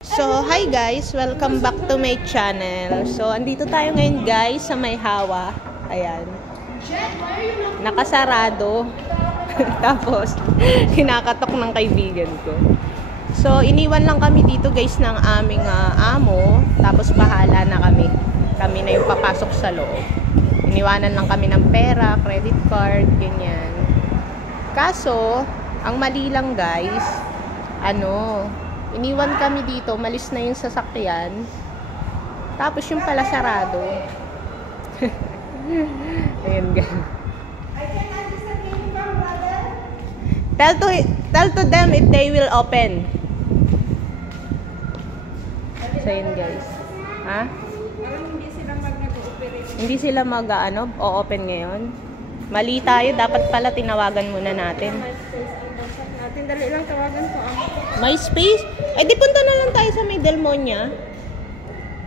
So, hi guys! Welcome back to my channel. So, andito tayo ngayon guys sa may Hawa. Ayan. Nakasarado. Tapos, kinakatok ng kaibigan ko. So, iniwan lang kami dito guys ng aming amo. Tapos, bahala na kami. Kami na yung papasok sa loob. Iniwanan lang kami ng pera, credit card, ganyan. Kaso, ang mali lang guys, iniwan kami dito, malis na yung sasakyan. Tapos yung pala sarado. Ayun guys. Tell to them if they will open. So yun guys. Ha? Hindi sila o-open ngayon. Mali tayo, dapat pala tinawagan muna natin. Dali lang tawagan ko May space? Eh di punta na lang tayo sa may Delmonia.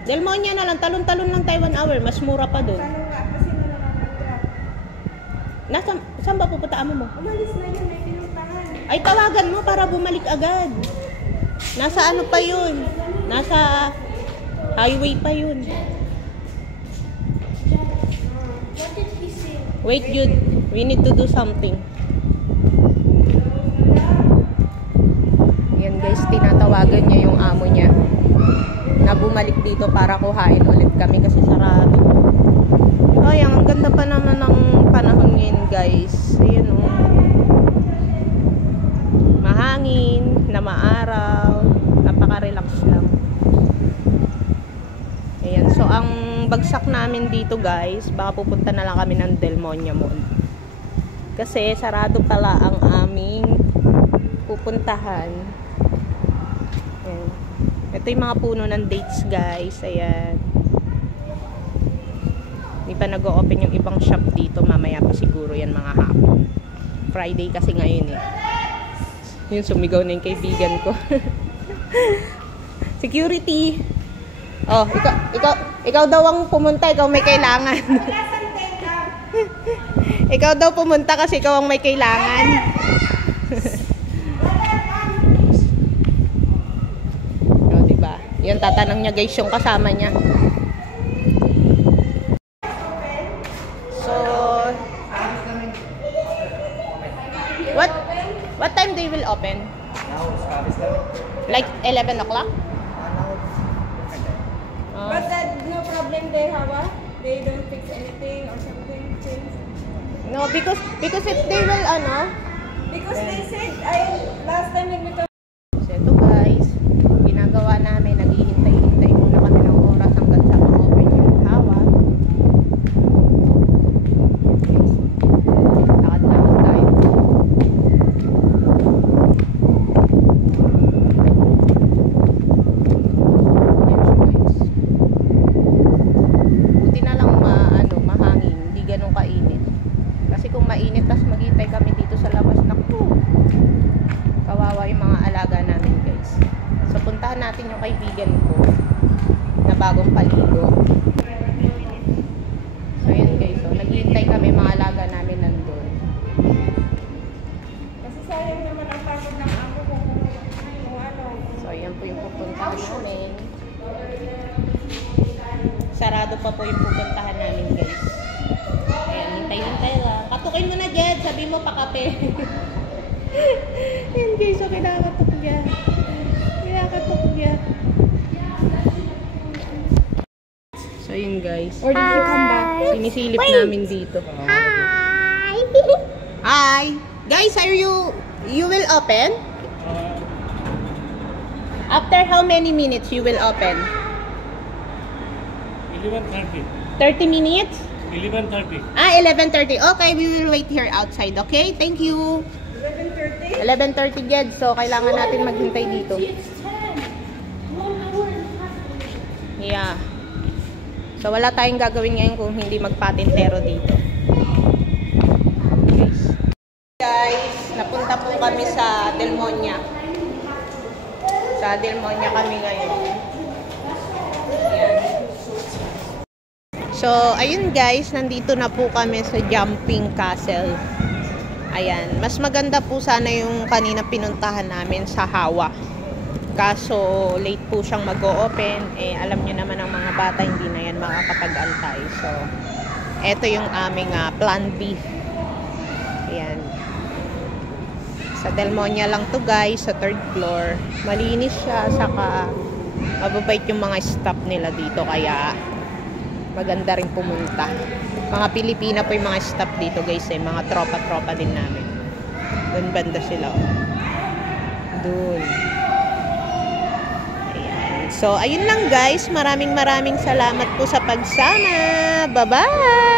Delmonia na lang, talon-talon lang tayo 1 hour, mas mura pa doon. Saan ba pupunta amo mo? Umalis na yun, may pinuntahan. Ay tawagan mo para bumalik agad. Nasa ano pa yun? Nasa highway pa yun. What did he say? Wait Jude, we need to do something. Yan guys, tinatawagan niya yung amo niya na bumalik dito para kuhain ulit kami kasi sarado. Ay, ang ganda pa naman ng panahon ngayon guys. Ayan o. Mahangin, na maaraw, napaka-relax lang. Ayan, so ang bagsak namin dito guys, baka pupunta na lang kami ng Delmonia Mall. Kasi sarado pala ang aming pupuntahan. Ayan. Ito yung mga puno ng dates guys. Ayan. Hindi pa nag-o-open yung ibang shop dito. Mamaya pa siguro yan mga hapon. Friday kasi ngayon eh. Yun, sumigaw na yung kaibigan ko. Security. Oh, ikaw daw ang pumunta. Ikaw may kailangan. Ikaw daw pumunta kasi ikaw ang may kailangan. O, diba? Yan, tatanong niya guys yung kasama niya. So, what time they will open? Like 11 o'clock? But no problem there, Hawa? They don't fix anything or something? No, because if they will, Because they said, last time when we talked. So, ito guys, ginagawa namin, naghihintay-hintay muna kami ng oras hanggang sa ma-open yung Hawa. Lakad-lakad tayo. Buti na lang mahangin, hindi ganun kainit. Kasi kung mainit, tas maghintay kami dito sa labas, naku, kawawa yung mga alaga namin guys. So puntahan natin yung kaibigan ko na bagong paligo. So yun guys, so naghihintay kami, mga alaga namin nandun. Kasi sayang naman ang pagod ng amo ko kung ano. So yan po yung pupuntahan namin. Sarado pa po yung pupuntahan namin guys. Ayan, hintay-hintay lang. Katukin mo na Jed, sabi mo pakape. Ayan guys, so kinakatok niya. So yun guys. Or did you come back? Sinisilip namin dito. Hi! Hi! Guys, you will open? After how many minutes you will open? 11:30. 30 minutes? 11:30. 11:30. Okay, we will wait here outside. Okay? Thank you. 11:30? 11:30 Jed. So, kailangan natin maghintay dito. Yeah. So, wala tayong gagawin ngayon kung hindi magpatintero dito. Guys, napunta po kami sa Delmonia. Sa Delmonia kami ngayon. Ayan. So, ayun guys, nandito na po kami sa Jumping Castle. Ayan, mas maganda po sana yung kanina pinuntahan namin sa Hawa. Kaso late po siyang mag-o-open. Alam nyo naman ang mga bata, hindi na yan makakapag-antay. So, eto yung aming plan B. Ayan. Sa Delmonia lang to guys, sa 3rd floor. Malinis siya, saka mababait yung mga staff nila dito, kaya maganda rin pumunta. Mga Pilipina po yung mga staff dito guys, mga tropa-tropa din namin. Doon banda sila. Doon. Ayan. So, ayun lang guys. Maraming salamat po sa pagsama. Bye-bye!